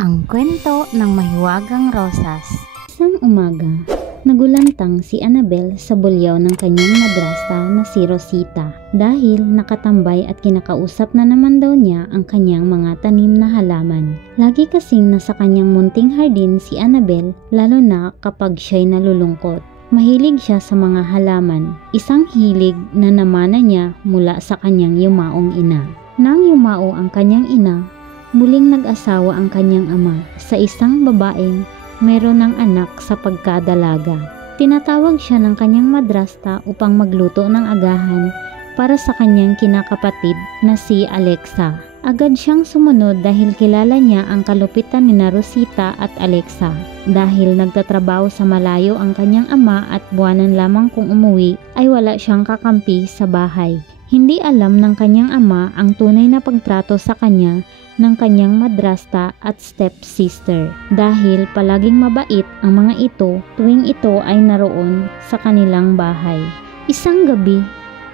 Ang kwento ng mahiwagang rosas. Isang umaga, nagulantang si Annabel sa bulyaw ng kanyang madrasta na si Rosita dahil nakatambay at kinakausap na naman daw niya ang kanyang mga tanim na halaman. Lagi kasing nasa kanyang munting hardin si Annabel, lalo na kapag siya'y nalulungkot. Mahilig siya sa mga halaman, isang hilig na namana niya mula sa kanyang yumaong ina. Nang yumao ang kanyang ina, muling nag-asawa ang kanyang ama sa isang babaeng meron ng anak sa pagkadalaga. Tinatawag siya ng kanyang madrasta upang magluto ng agahan para sa kanyang kinakapatid na si Alexa. Agad siyang sumunod dahil kilala niya ang kalupitan ni Rosita at Alexa. Dahil nagtatrabaho sa malayo ang kanyang ama at buwanan lamang kung umuwi ay wala siyang kakampi sa bahay. Hindi alam ng kanyang ama ang tunay na pagtrato sa kanya ng kanyang madrasta at stepsister dahil palaging mabait ang mga ito tuwing ito ay naroon sa kanilang bahay. Isang gabi,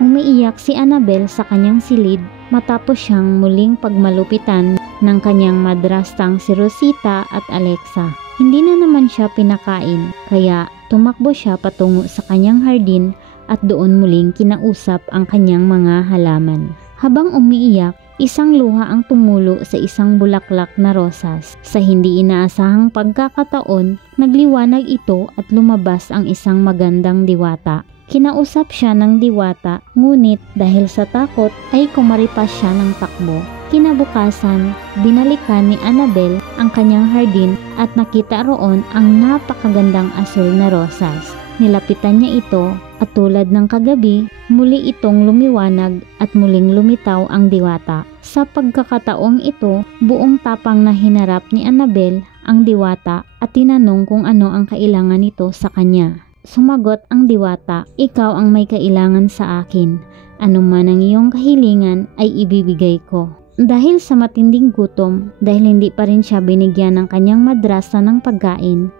umiiyak si Annabel sa kanyang silid matapos siyang muling pagmalupitan ng kanyang madrastang si Rosita at Alexa. Hindi na naman siya pinakain kaya tumakbo siya patungo sa kanyang hardin at doon muling kinausap ang kanyang mga halaman. Habang umiiyak, isang luha ang tumulo sa isang bulaklak na rosas. Sa hindi inaasahang pagkakataon, nagliwanag ito at lumabas ang isang magandang diwata. Kinausap siya ng diwata, ngunit dahil sa takot ay kumaripas siya ng takbo. Kinabukasan, binalikan ni Annabel ang kanyang hardin at nakita roon ang napakagandang asul na rosas. Nilapitan niya ito at tulad ng kagabi, muli itong lumiwanag at muling lumitaw ang diwata. Sa pagkakataong ito, buong tapang na hinarap ni Annabel ang diwata at tinanong kung ano ang kailangan nito sa kanya. Sumagot ang diwata, "Ikaw ang may kailangan sa akin. Ano man ang iyong kahilingan ay ibibigay ko." Dahil sa matinding gutom, dahil hindi pa rin siya binigyan ng kanyang madrasa ng pagkain,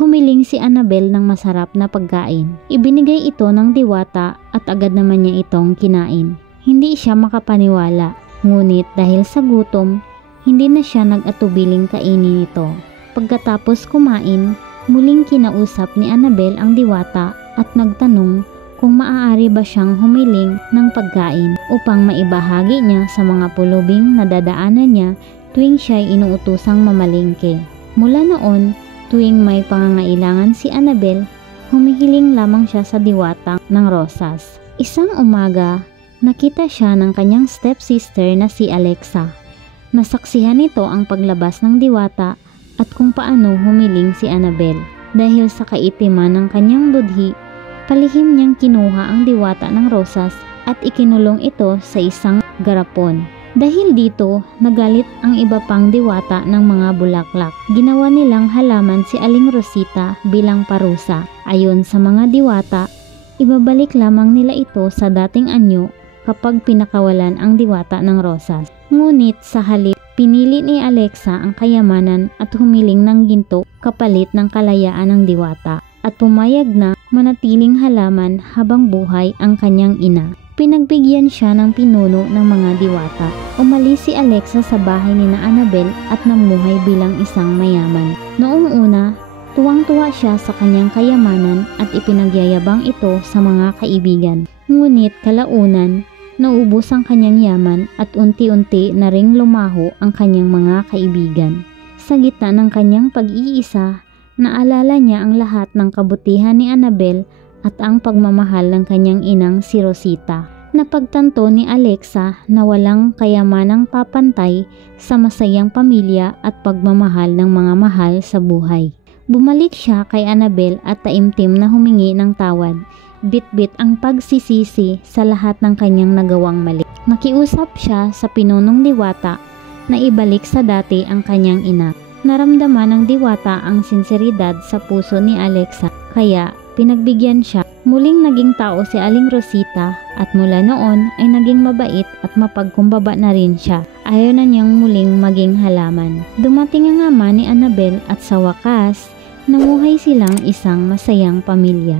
humiling si Annabel ng masarap na pagkain. Ibinigay ito ng diwata at agad naman niya itong kinain. Hindi siya makapaniwala, ngunit dahil sa gutom, hindi na siya nag-atubiling kainin ito. Pagkatapos kumain, muling kinausap ni Annabel ang diwata at nagtanong kung maaari ba siyang humiling ng pagkain upang maibahagi niya sa mga pulubing na dadaanan niya tuwing siya'y inuutusang mamalengke. Mula noon, tuwing may pangangailangan si Annabel, humihiling lamang siya sa diwata ng rosas. Isang umaga, nakita siya ng kanyang stepsister na si Alexa. Nasaksihan nito ang paglabas ng diwata at kung paano humiling si Annabel. Dahil sa kaitiman ng kanyang budhi, palihim niyang kinuha ang diwata ng rosas at ikinulong ito sa isang garapon. Dahil dito, nagalit ang iba pang diwata ng mga bulaklak. Ginawa nilang halaman si Aling Rosita bilang parusa. Ayon sa mga diwata, ibabalik lamang nila ito sa dating anyo kapag pinakawalan ang diwata ng rosas. Ngunit sa halip, pinili ni Alexa ang kayamanan at humiling ng ginto kapalit ng kalayaan ng diwata at pumayag na manatiling halaman habang buhay ang kanyang ina. Pinagbigyan siya ng pinuno ng mga diwata. Umalis si Alexa sa bahay ni Annabel at namuhay bilang isang mayaman. Noong una, tuwang-tuwa siya sa kanyang kayamanan at ipinagyayabang ito sa mga kaibigan. Ngunit kalaunan, naubos ang kanyang yaman at unti-unti na ring lumaho ang kanyang mga kaibigan. Sa gitna ng kanyang pag-iisa, naalala niya ang lahat ng kabutihan ni Annabel at ang pagmamahal ng kanyang inang si Rosita. Napagtanto ni Alexa na walang kayamanang papantay sa masayang pamilya at pagmamahal ng mga mahal sa buhay. Bumalik siya kay Annabel at taimtim na humingi ng tawad. Bit-bit ang pagsisisi sa lahat ng kanyang nagawang mali. Nakiusap siya sa pinunong diwata na ibalik sa dati ang kanyang ina. Naramdaman ng diwata ang sinseridad sa puso ni Alexa, kaya pinagbigyan siya. Muling naging tao si Aling Rosita at mula noon ay naging mabait at mapagkumbaba na rin siya. Ayaw na niyang muling maging halaman. Dumating ang ama ni Annabel at sa wakas, namuhay silang isang masayang pamilya.